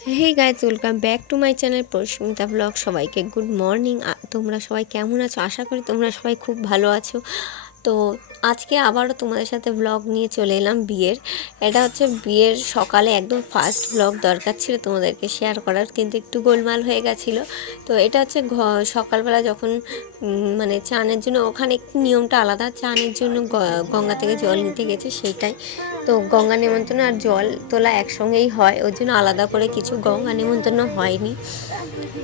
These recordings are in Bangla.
Hey guys welcome back to my channel Parismita vlog সবাইকে গুড মর্নিং তোমরা সবাই কেমন আছো? আশা করি তোমরা সবাই খুব ভালো আছো। তো আজকে আবারও তোমাদের সাথে ব্লগ নিয়ে চলে এলাম বিয়ের। এটা হচ্ছে বিয়ের সকালে একদম ফার্স্ট ব্লগ দরকার ছিল তোমাদেরকে শেয়ার করার, কিন্তু একটু গোলমাল হয়ে গেছিল। তো এটা হচ্ছে সকালবেলা যখন মানে চানের জন্য, ওখানে একটু নিয়মটা আলাদা, চানের জন্য গঙ্গা থেকে জল নিতে গেছে সেইটাই তো গঙ্গা নিমন্ত্রণ আর জল তোলা একসঙ্গেই হয়, ওর জন্য আলাদা করে কিছু গঙ্গা নিমন্ত্রণ হয়নি।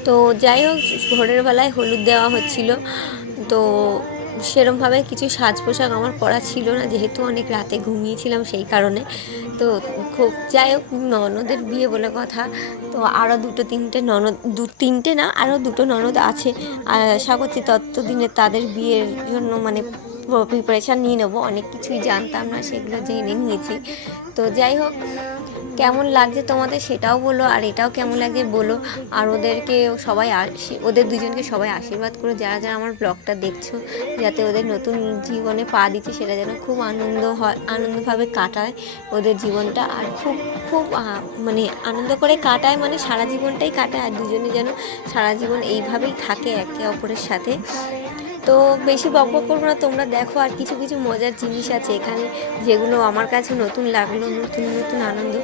তো যাই হোক, ভোরের বেলায় হলুদ দেওয়া হচ্ছিল। তো সেরমভাবে কিছু সাজ পোশাক আমার পরা ছিল না, যেহেতু অনেক রাতে ঘুমিয়েছিলাম সেই কারণে। তো খুব, যাই হোক, ননদের বিয়ে বলে কথা। তো আরও দুটো তিনটে ননদ, দু তিনটে না আরও দুটো ননদ আছে। আর আশা করছি ততদিনে তাদের বিয়ের জন্য মানে প্রিপারেশান নিয়ে নেব। অনেক কিছুই জানতাম না, সেগুলো জেনে নিয়েছি। তো যাই হোক কেমন লাগছে তোমাদের সেটাও বলো, আর এটাও কেমন লাগছে বলো। আর ওদেরকে সবাই ওদের দুজনকে সবাই আশীর্বাদ করো, যারা যারা আমার ব্লগটা দেখছ, যাতে ওদের নতুন জীবনে পা দিচ্ছে, সেটা যেন খুব আনন্দ হয়, আনন্দভাবে কাটায় ওদের জীবনটা। আর খুব খুব মানে আনন্দ করে কাটায় মানে সারা জীবনটাই কাটায়, আর দুজনে যেন সারা জীবন এইভাবেই থাকে, একে অপরের সাথে। তো বেশি বক করব না, তোমরা দেখো আর কিছু কিছু মজার জিনিস আছে এখানে, যেগুলো আমার কাছে নতুন লাগল, নতুন নতুন আনন্দ।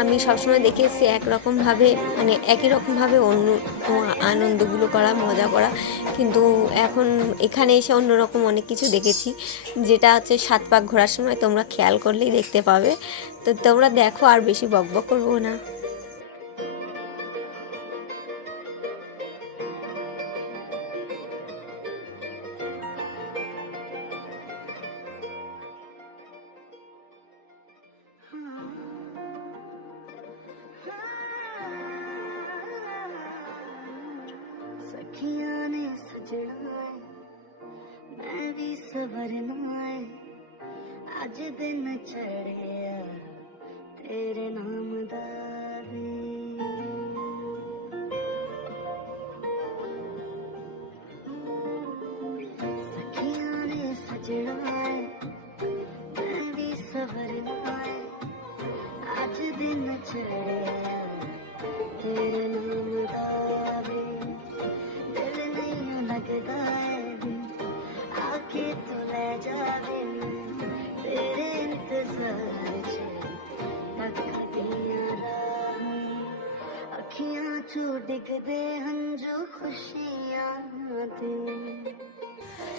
আমি সবসময় দেখে এসেছি একরকমভাবে মানে একই রকমভাবে অন্য আনন্দগুলো করা, মজা করা। কিন্তু এখন এখানে এসে অন্যরকম অনেক কিছু দেখেছি, যেটা হচ্ছে সাত পাক ঘোরার সময় তোমরা খেয়াল করলেই দেখতে পাবে। তো তোমরা দেখো আর বেশি বক বক করব না। मैं भी सबर नाए अज दिन चढ़िया तेरे नाम दावे। सखिया ने सजना डिगदे हंजू खुशियां दे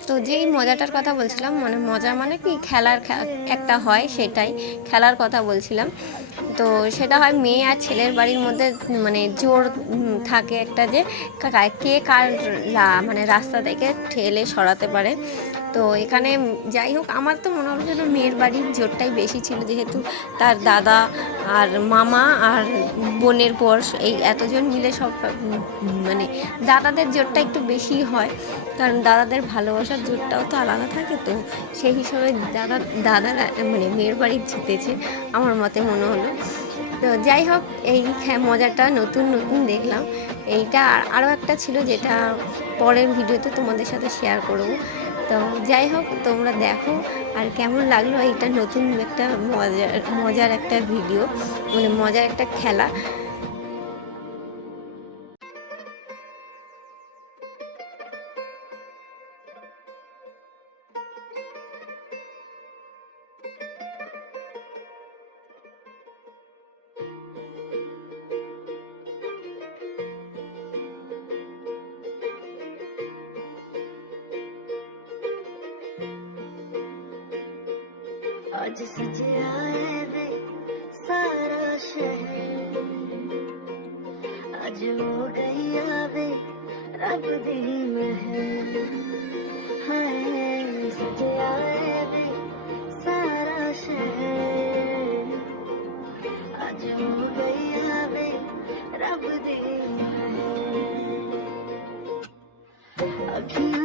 তো যেই মজাটার কথা বলছিলাম মানে মজা মানে কি খেলার খে- একটা হয় সেটাই খেলার কথা বলছিলাম তো সেটা হয় মেয়ে আর ছেলের বাড়ির মধ্যে মানে জোর উম, থাকে একটা যে কা- কে কার রা- মানে রাস্তা থেকে ঠেলে সরাতে পারে তো এখানে যাই হোক, আমার তো মনে হলো যেন মেয়ের বাড়ির জোরটাই বেশি ছিল, যেহেতু তার দাদা আর মামা আর বোনের বর্ষ এই এতজন মিলে সব মানে দাদাদের জোরটা একটু বেশি হয়, কারণ দাদাদের ভালোবাসার জোরটাও তো আলাদা থাকে, তো সেই হিসাবে দাদা, দাদারা মানে মেয়ের বাড়ি জিতেছে আমার মতে মনে হলো। তো যাই হোক, এই খে- মজাটা নতুন নতুন দেখলাম। এইটা আরও একটা ছিল যেটা পরের ভিডিওতে তোমাদের সাথে শেয়ার করব। তো যাই হোক, তোমরা দেখো আর কেমন লাগল এটা নতুন একটা মজার মজার একটা ভিডিও মানে মজার একটা খেলা। आज सजया है वे सारा शहर। आज हो गई आवे रब दी महर हाय सजया है वे सारा शहर। आज हो गई आवे रब दी महर अखियाँ